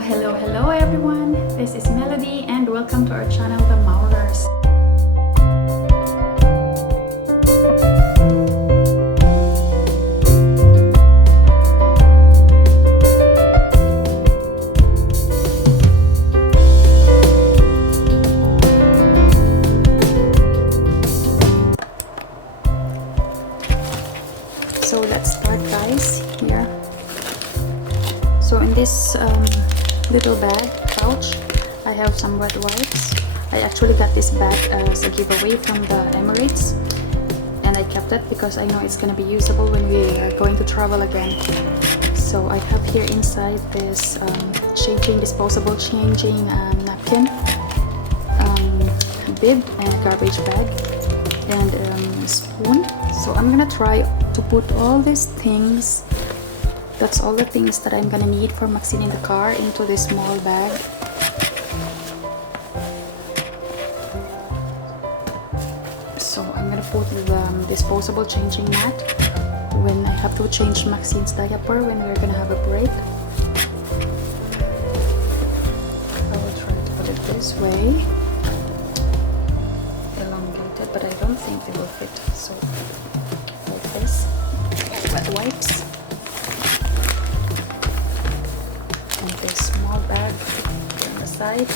Hello everyone, this is Melody and welcome to our channel, The Maulers. So let's start, guys. Here. So in this little bag pouch, I have some wet wipes. I actually got this bag as a giveaway from the Emirates, and I kept it because I know it's gonna be usable when we are going to travel again. So I have here inside this disposable changing napkin, bib and a garbage bag, and spoon. So I'm gonna try to put all these things, that's all the things that I'm gonna need for Maxine in the car, into this small bag. So I'm gonna put the disposable changing mat when I have to change Maxine's diaper when we're gonna have a break. I will try to put it this way, elongated, but I don't think they will fit. So like this, wet wipes. This small bag on the side.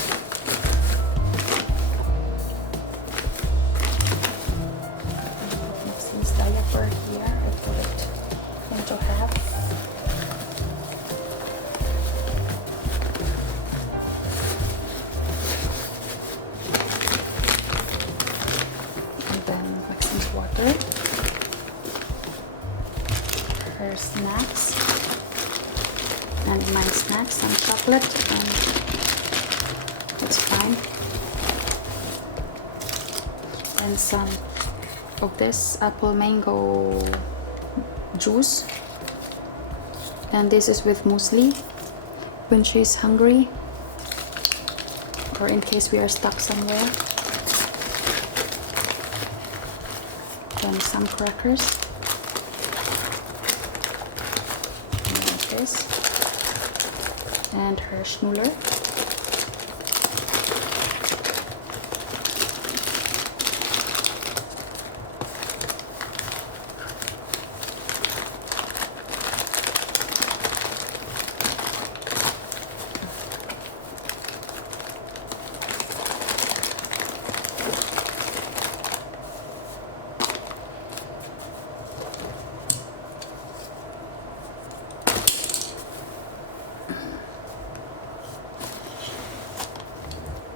Maxine's diaper here, I put it into half. And then Maxine's water, her snacks, and my snacks, some chocolate, and that's fine, and some of this apple mango juice, and this is with muesli when she's hungry or in case we are stuck somewhere. Then some crackers, like this, and her schnuller.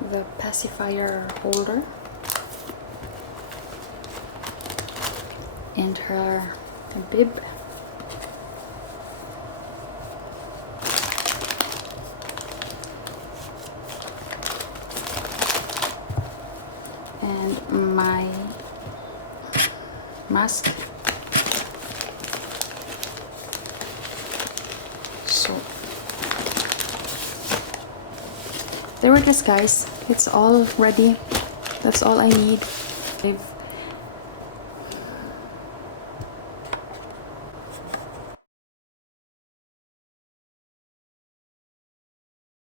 The pacifier holder, and her bib, and my mask. So there it is, guys. It's all ready. That's all I need. I've